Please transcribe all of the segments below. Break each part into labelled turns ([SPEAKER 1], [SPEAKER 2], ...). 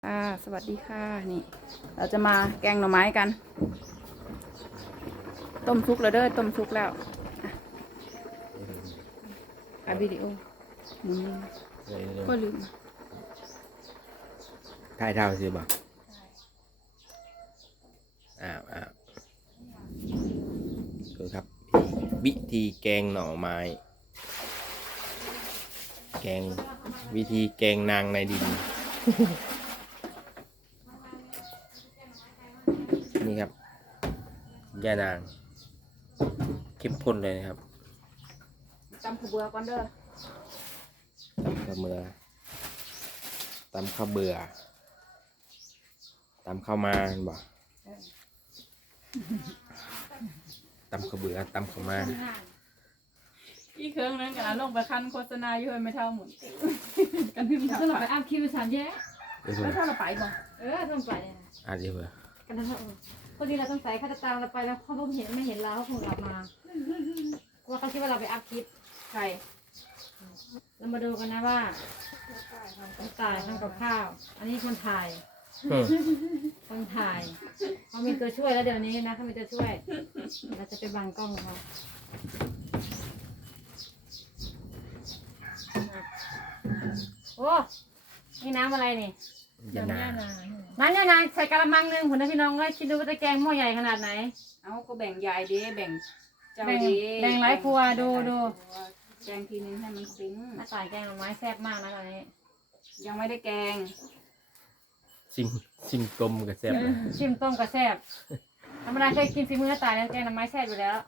[SPEAKER 1] สวัสดีค่ะนี่เราจะมาแกงหน่อไม้กันต้มซุกแล้วเด้อต้มซุกแล้ววิดีโอหมุนก็ลืม
[SPEAKER 2] ถ่ายเท่าสิบ่คือครับวิธีแกงหน่อไม้แกงวิธีแกงนางในดิน นี่ครับย่านางเข้มข้นเลยนะครับ
[SPEAKER 1] ตำข้าวเบื่อก่อนเด้อ
[SPEAKER 2] ตำข้าวเบื่อตำข้าวเบื่อตำข้าวมานบ่ตำข้าวเบื่อตำข้าวมาน
[SPEAKER 1] อีเครื่องนั้นกันลงไปคันโฆษณาอยู่ไม่เท่าหมุนกันขึ้นมา
[SPEAKER 3] ต้องไปอัพคิวสามแยก
[SPEAKER 1] ไม่เท่าเราไปบ่
[SPEAKER 3] ต้องไปเนี่ย
[SPEAKER 2] เดี๋ยวเพื่อ
[SPEAKER 3] กันทั้งพอดีเราต้องใส่ข้าตามเราไปแล้วเขาไม่เห็นเราเขาคงกลับมาว่าเขาคิดว่าเราไปอัพคลิป
[SPEAKER 1] ใช่
[SPEAKER 3] เรามาดูกันนะว่าคนถ่ายทำกับข้าวอันนี้คนถ่ายเขามีตัวช่วยแล้วเดี๋ยวนี้นะเขามีตัวช่วยเราจะไปบังกล้องเขาโอ้นี่น้ำอะไรนี่
[SPEAKER 2] ย่านาง
[SPEAKER 3] น้ำย่านางใส่กะละมังนึงคุณนะพี่น้องเลยคิดดูว่าจะแกงหม้อใหญ่ขนาดไหน
[SPEAKER 1] เอาก็แบ่งยายดีแบ่งเจ้าดี
[SPEAKER 3] แบ่งหลายครัวดู
[SPEAKER 1] แกงทีนึงให้มันซึ้ง
[SPEAKER 3] น้าตายแกงหน่อไม้แซ่บมากนะตอนนี้
[SPEAKER 1] ยังไม่ได้แกง
[SPEAKER 2] ซิมต้มกับแซ่บ
[SPEAKER 3] ชิมต้มกับแซ่บธรรมดาเคยกินฝีมือน้าตายแล้วแกงหน่อไม้แซ่บอยู่แล้ว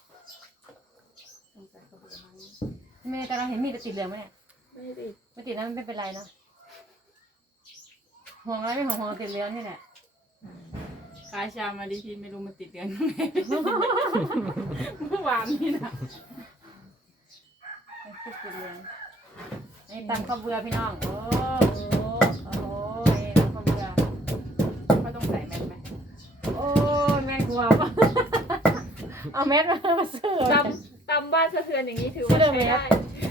[SPEAKER 3] ไม่แต่เราเห็นมีดติดเหลืองไหมเนี่ยไม่ติดนะไม่เป็นไรเนาะห่วงอะไรไม่ห่วงติดเหลืองนี่แหละ
[SPEAKER 1] กาชามาดีทีไม่รู้มันติดเดือนไหนเมื่อวานนี่นะ
[SPEAKER 3] ติดเหลืองนี่ตำข้าวเบื่อพี่น้องโอ้ยข้าวเบื่อ
[SPEAKER 1] เขาต้องใส่แมสไหม
[SPEAKER 3] โอ้ยแม่กลัวเอาแมสมาซื้อ
[SPEAKER 1] ตำบ้านสะเทือนอย่างนี้ถือว่าใช้ได้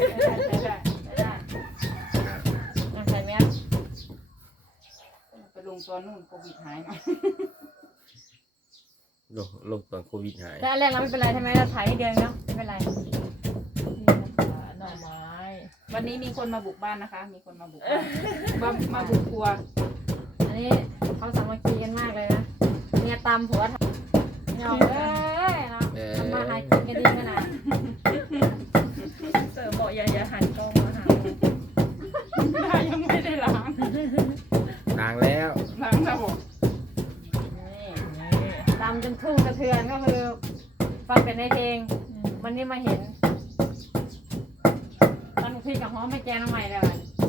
[SPEAKER 3] ใส่แมส
[SPEAKER 1] ไปลงตอนนู่นโควิดหายนะ
[SPEAKER 2] ลงตอนโควิดหาย
[SPEAKER 3] แต่แรกเราไม่เป็นไรใช่ไหมเราถ่ายให้เดือนเนาะไม่เป็นไร
[SPEAKER 1] หน่อไม้วันนี้มีคนมาบุกบ้านนะคะมีคนมาบุกบ้านมาบุกครัว
[SPEAKER 3] อันนี้เขาสามัคคีกันมากเลยนะเมียตำผัวทำยอมเลยเนาะทำมาหากินกันดีขนาด
[SPEAKER 1] เสิร์ฟบอกอย่าหันกล้องมาหายังไม่ได้ล้าง
[SPEAKER 2] แล้ว
[SPEAKER 1] บอก
[SPEAKER 3] ตำจนทุ่งกระเทือนก็คือฟังเป็นในเพลงวันนี้มาเห็นตอนพี่กับหอมไปแกงน้ำใหม่เลย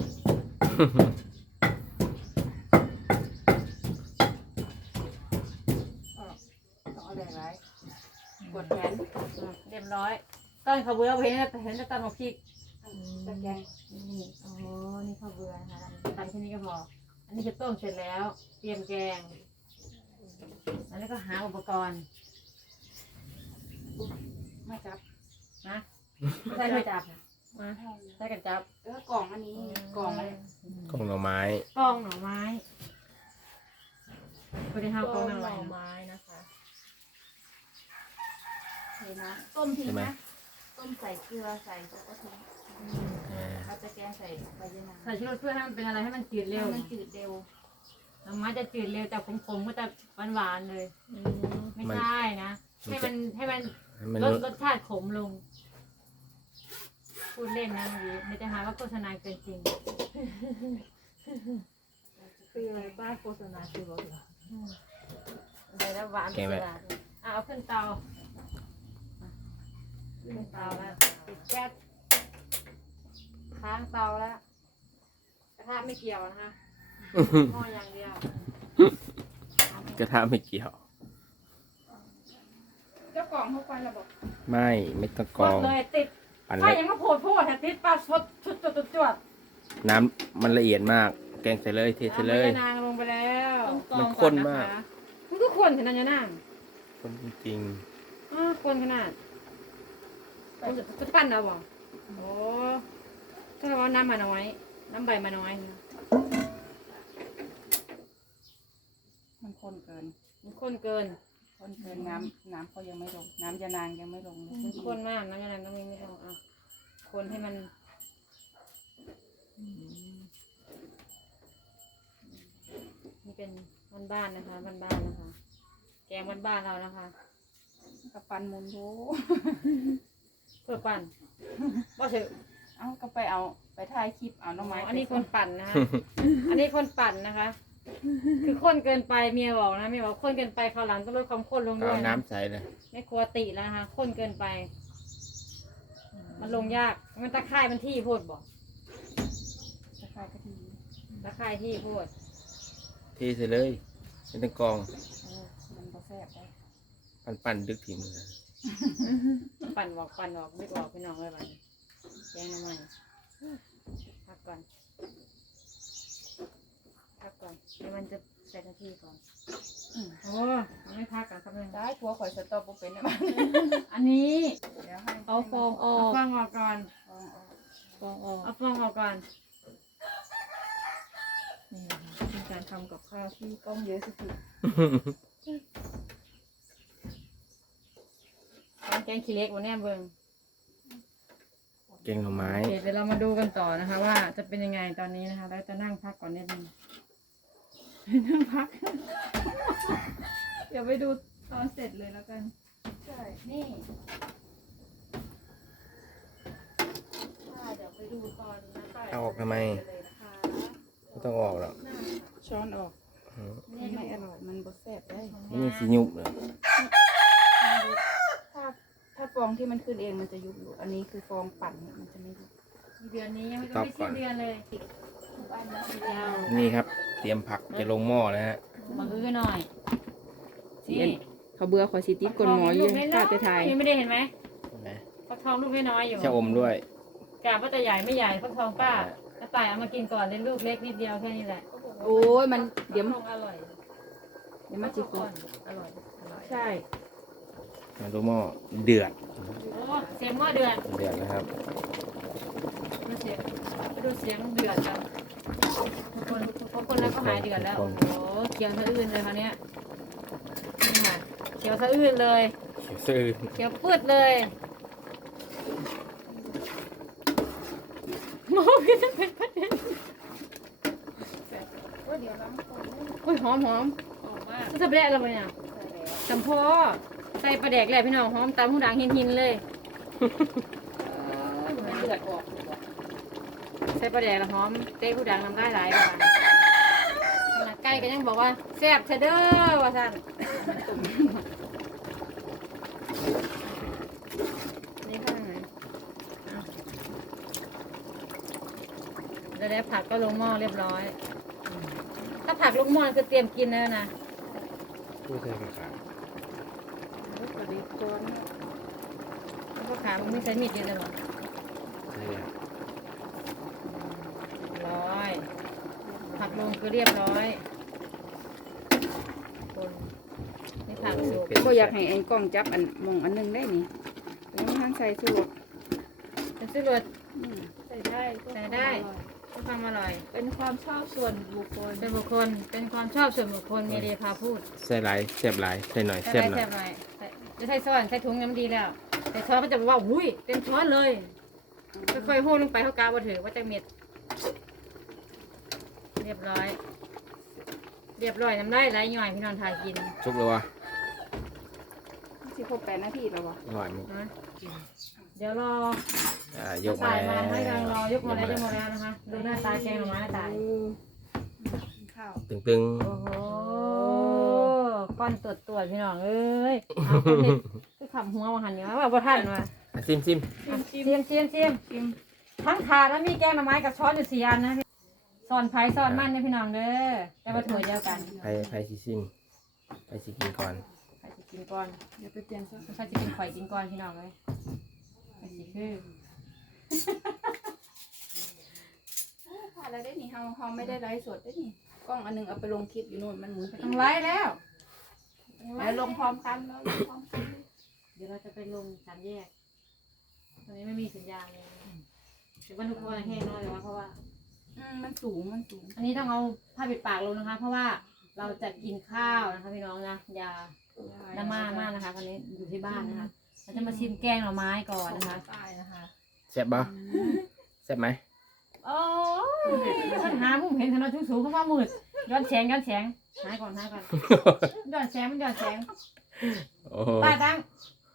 [SPEAKER 1] ต้องเอาแดงไรกดแขน
[SPEAKER 3] เรียบร้อยต้นข้าวเบื่อเห็นแต่ตำกับพริก
[SPEAKER 1] ตะแกง
[SPEAKER 3] นี่โอ้นี่ข้าวเบื่อนะคะตำแค่นี้ก็พออันนี้จะต้มเสร็จแล้วเตรียมแกงแล้วก็หาอุปกรณ์
[SPEAKER 1] ไม่จับ
[SPEAKER 3] นะใช่ไม่จับนะใช่กันจับ
[SPEAKER 1] กล่องอันนี้กล่องอะไร
[SPEAKER 2] กล่องหน่อไม้
[SPEAKER 3] กล่องหน่อไม้คุณได้ห้ากล่องหน่อไม้
[SPEAKER 1] นะคะเห็นนะต้มทิ้งนะต้มใส่เกลือใส่แล้วก็ทิ้งเราจะแกงใส่ใบยะนาง
[SPEAKER 3] ใส่ชูรสเพื่อให้มันเป็นอะไรให้มันจืดเร็ว
[SPEAKER 1] มันจืดเร็ว
[SPEAKER 3] หน่อไม้จะจืดเร็วแต่ขมๆก็จะหวานๆเลยไม่ใช่นะให้มันรสชาติขมลงพูดเล่นนะไม่จะหาว่าโฆษณาเกินจริง
[SPEAKER 1] คืออะไรบ้าโฆษณาคือรสเหรอ
[SPEAKER 3] ใส่แล้วหวานสุดเอาขึ้นเตาแล้วติดแก๊สค้างเตาแล้วกระทะไม่เกี่ยวนะคะหม้ออย่างเดียว
[SPEAKER 2] กระทะไม่เกี่ยว
[SPEAKER 1] เจ้ากล่องเข้าไปแล้วบอก
[SPEAKER 2] ไม่ต้องกรอง
[SPEAKER 3] เลยติดไฟยังมาโผล่แต่ติดปลาสดจวด
[SPEAKER 2] น้ำมันละเอียดมากแกงใส่เลยเทใส่เลย
[SPEAKER 3] นางลงไปแล้ว
[SPEAKER 2] มันข้นมาก
[SPEAKER 3] มันก็ข้นขนาดนี้นาง
[SPEAKER 2] ข้นจริง
[SPEAKER 3] ข้นขนาดจะปั้นเอาบ่โอ้ถ้าเราน้ำมาน้อยน้ำใบมาน้อย
[SPEAKER 1] ข้นเกิน
[SPEAKER 3] มันข้นเกิน
[SPEAKER 1] ข้นเกินน้ำเขายังไม่ลงน้ำยานางยังไม่ลงเลย
[SPEAKER 3] มันข้นมากนะยังไงก็ไม่ต้องเอาคนให้มันนี่เป็นบ้านๆนะคะบ้านๆนะคะ แกงบ้านๆเรานะคะ
[SPEAKER 1] กับปันมุนดู
[SPEAKER 3] เพื่อปั่นว่าเถอะ
[SPEAKER 1] เอาก็ไปเอาไปถ่ายคลิปเอาน้องไม้
[SPEAKER 3] อันนี้คนปั่นนะคะ อันนี้คนปั่นนะคะ คือข้นเกินไปเมียบอกนะเมียบอกข้นเกินไปคราวหลังต้องลดความข้นลงด้ว
[SPEAKER 2] เอา
[SPEAKER 3] ยนะ
[SPEAKER 2] น้ำใส่เลย
[SPEAKER 3] ไม่กลัวติแล้วนะคะข้นเกินไป มันลงยากมันตะไคร่มันที่โพดบอก
[SPEAKER 1] จะถ่ายกะทิ
[SPEAKER 3] ตะไคร่ที่โพด
[SPEAKER 2] เทใส่เลยเป็นตะกรอง
[SPEAKER 1] มันก็แซ่บได้
[SPEAKER 2] ปั่นดึกถิ่มเลย
[SPEAKER 3] ปั่นออกไม่ออกพี่น้องเลยบัดนี้แกงน้ำมันพักก่อนเดี๋ยวมันจะใส่นาทีก่อนโอ้มันไม่พักกันครับเลย
[SPEAKER 1] ได้ทัวข่อยสต๊อปบ่เป็นได้บ้าง
[SPEAKER 3] อันนี้
[SPEAKER 1] เดี๋ยวให้
[SPEAKER 3] เอาฟองออกฟองออกก่อน
[SPEAKER 1] ฟองออก
[SPEAKER 3] เอาฟองออกก่อนนี่นะคะเป็นการทำกับข้าว
[SPEAKER 1] ที่ต้มเยอะสุด
[SPEAKER 3] แกงขี้เล็กวันนี้เบิ่ง
[SPEAKER 2] แกงหน่อไม้
[SPEAKER 3] โอเคเดี๋ยวเรามาดูกันต่อนะคะ ว่าจะเป็นยังไงตอนนี้นะคะแล้วจะนั่งพักก่อนนิดนึงนั่งพัก เดี๋ยวไปดูตอนเสร็จเลยแล้วกัน
[SPEAKER 1] ๆใช่นี่
[SPEAKER 3] เดี๋ยวไปดูตอนนะคะ
[SPEAKER 2] เอาออกทำไม
[SPEAKER 3] เลยนะคะ
[SPEAKER 2] ไม่ต้องออกหรอก
[SPEAKER 1] ช้อนออก
[SPEAKER 2] อืม
[SPEAKER 1] มันไม่อร่อยมันบ่แซ่บได้
[SPEAKER 2] นี่มันสียุบเลย
[SPEAKER 1] ถ้าฟองที่มันขึ้นเองมันจะยุบอยู่อันนี้คือฟองปั่นเนี่ยมันจะไม่ยุบ
[SPEAKER 3] เดือนนี้ยังไม่ต้องไปสิ้นเดือนเลย
[SPEAKER 1] ทุกอันนะ
[SPEAKER 3] ยาว
[SPEAKER 2] นี่ครับ เตรียมผักจะลงหม้อนะฮะ
[SPEAKER 3] มาอื้อหน่อย นี่
[SPEAKER 1] เขาเบื่อขอสิติดกลหมออยู่กล้าจะถ่าย
[SPEAKER 3] ยังไม่ได้เห็นไหม
[SPEAKER 2] นะ
[SPEAKER 3] ฟักทองลูกน้อยๆอยู่
[SPEAKER 2] ชะอมด้วย
[SPEAKER 3] กะว่าจะใหญ่ไม่ใหญ่ฟักทองป้าน้าต่ายเอามากินก่อนเลยลูกเล็กนิดเดียวแค่นี้แหละ
[SPEAKER 1] โอ้ยมันเดี๋ยว
[SPEAKER 3] ฟักทองอร่อย
[SPEAKER 1] เดี๋ยวมันจิก
[SPEAKER 3] อร่อย
[SPEAKER 1] ใช่
[SPEAKER 2] มาดูหม้อเดือด
[SPEAKER 3] โอ้เสียงหม้อเดือด
[SPEAKER 2] เดือดนะครับ
[SPEAKER 3] มาเสียงไปดูเสียงเดือดกันทุกคนแล้วก็หายเดือดแล้ว โอ้โหเขียวสะอื้นเลยคราวเนี้ยนี่ค่ะเขียวสะอื้นเลย
[SPEAKER 2] เขียวซื่อ
[SPEAKER 3] เขียวปืดเลยหม้อพี่จะเป็นประเด็น
[SPEAKER 1] ว่าเดี๋ยวล้างคน
[SPEAKER 3] โอ้ยหอม
[SPEAKER 1] ออกมาก
[SPEAKER 3] จะไปได้อะไรเนี่ยจำพอใส่ปลาแดกแหละพี่น้องหอมตามหูดังหินๆเลย
[SPEAKER 1] เดือดออก
[SPEAKER 3] ใส่ปลาแดกแล้วหอมเต้หูดังน้ำได้หลายกว่าขนาดใกล้ก็ยังบอกว่าแซ่บเชเด้อว่าสั่นนี่ข้างไหนแล้วผักก็ลงหม้อเรียบร้อย ถ้าผักลงหม้อคือเตรียมกินแล้วนะ
[SPEAKER 2] ผู้ใส่ผักขา
[SPEAKER 1] กระดิกช้อน
[SPEAKER 3] แล้วก็ขามันไม่ใช้มีดเยอะเลยหรอ
[SPEAKER 2] ใช่เลย
[SPEAKER 3] ร้อยผักลงคือเรียบร้อยคนนี่ผักสุก
[SPEAKER 1] ก็อยากให้ไอ้กล้องจับอันมองอันนึงได้นี่แล้วมันใส่สูตร
[SPEAKER 3] เป็นสุรส
[SPEAKER 1] ใส่ได้
[SPEAKER 3] ใส่ได้เพื่อความอร่อย
[SPEAKER 1] เป็นความชอบส่วนบุคคล
[SPEAKER 3] เป็นบุคคลเป็นความชอบส่วนบุคคลเมเดียพาพูด
[SPEAKER 2] ใส่หลายแซ่บหลายใส่หน่อย
[SPEAKER 3] ใส่
[SPEAKER 2] แซ่บ
[SPEAKER 3] ได้
[SPEAKER 2] หน่อย
[SPEAKER 3] แซ่บหน่อยจะใส่ช้อนใส่ถุงน้ำดีแล้วแต่ช้อนก็จะบอกว่าอุ้ยเต็มช้อนเลยค่อยๆโห้ลงไปเขากาบ่ถือว่าจะเม็ดเรียบร้อย เรียบร้อยน้ำได้ไหลย่อยพี่นอนทายกิน
[SPEAKER 2] ชุกเลยวะ
[SPEAKER 1] ที่ครบ8 นาทีแล้ววะ
[SPEAKER 2] อร่อยมั้ย
[SPEAKER 3] นะเดี๋ยวรอ
[SPEAKER 2] ยกมา
[SPEAKER 3] ตาย
[SPEAKER 2] แล้ว
[SPEAKER 3] มาให้กำลังรอยกมาแล้วจะหมดแล้วนะคะดูหน้าตาแกงออกมาหน้าตาย
[SPEAKER 1] ข้าว
[SPEAKER 2] ตึง
[SPEAKER 3] โอ้โหก้อนตัวพี่น้องเอ้ยเอาคนนี้คือขับหัวมาหันเนี่ยว่าบ่ทันว่ะ
[SPEAKER 2] ๆซิม
[SPEAKER 3] เสียมทั้งถาดแล้วมีแกงหน่อไม้กับช้อนอยู่4 อันนะซ่อนไผ่ซ่อนมันเนี่ยพี่น้องเด้อแต่ว่าถ้วยเดียวกัน
[SPEAKER 2] ไผ่ซิมไผ่ซิกินก่อน
[SPEAKER 3] ใครจะกินก่อน
[SPEAKER 1] เดี๋ยวไปเปลี่ยนซะ
[SPEAKER 3] ใครจะกินข่อยกินก่อนพี่น้องเลยใครสิคือ
[SPEAKER 1] ค่ะแล้วได้นี่เฮาไม่ได้ไลฟ์สดได้นี่กล้องอันนึงเอาไปลงคลิปอยู่นู่นมันหมุนไป
[SPEAKER 3] ต้องไล่แล้ว
[SPEAKER 1] แล้วลงพร้อมกันแล้วลงพร้อมกัน
[SPEAKER 3] เดี๋ยวเราจะไปลงสามแยกตอนนี้ไม่มีสัญญาณเลยแต่ว่าทุกคนแห้งน้อยเลยว่าเพราะว่า
[SPEAKER 1] มันสูง
[SPEAKER 3] อันนี้ต้องเอาผ้าปิดปากลงนะคะ เพราะว่าเราจะกินข้าวนะคะพี่น้องนะยาน้ำมากนะคะวันนี้อยู่ที่บ้านนะคะเราจะมาชิมแกงหน่อไม้ก่อนนะคะ
[SPEAKER 1] ตายนะคะ
[SPEAKER 2] แซ่บบ่แซ่บไหม
[SPEAKER 3] โอ้ยปัญหาผมเห็นถนนสูงๆเข้ามามืดย้อนแสงหายก่อนย้อนแสงมันย้อนแสง
[SPEAKER 2] โอ้โห
[SPEAKER 3] ตายตั้ง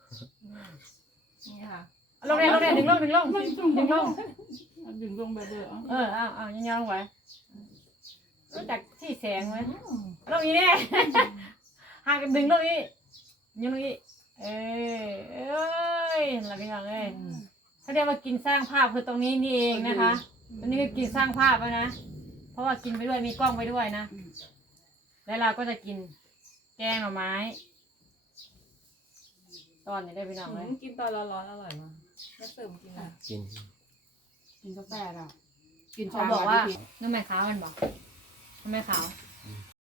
[SPEAKER 1] นี่ค่ะ
[SPEAKER 3] ลงเลยดึงลง
[SPEAKER 1] ดึงลงไปเด้อ
[SPEAKER 3] เอายังลงไว้รู้จักที่แสงไหมลงอีนี่ หากันดึงลงอียังลงอีเอ้ยเราพี่น้องเอ้ยเขาเรียกว่ากินสร้างภาพคือตรงนี้นี่เองนะคะตรงนี้คือกินสร้างภาพนะเพราะว่ากินไปด้วยมีกล้องไปด้วยนะแล้วเราก็จะกินแกงหน่อไม้ตอนนี้ได้พี่น้องเลย
[SPEAKER 1] กินตอนร้อนๆอร่อยมากแล้วเสริมกินอ่ะ
[SPEAKER 2] กิน
[SPEAKER 4] กินกาแฟอ่ะกิน
[SPEAKER 3] เขาบอกว่าน้ำแม่ขาวมันบอกน้ำแม่ขาว
[SPEAKER 1] อ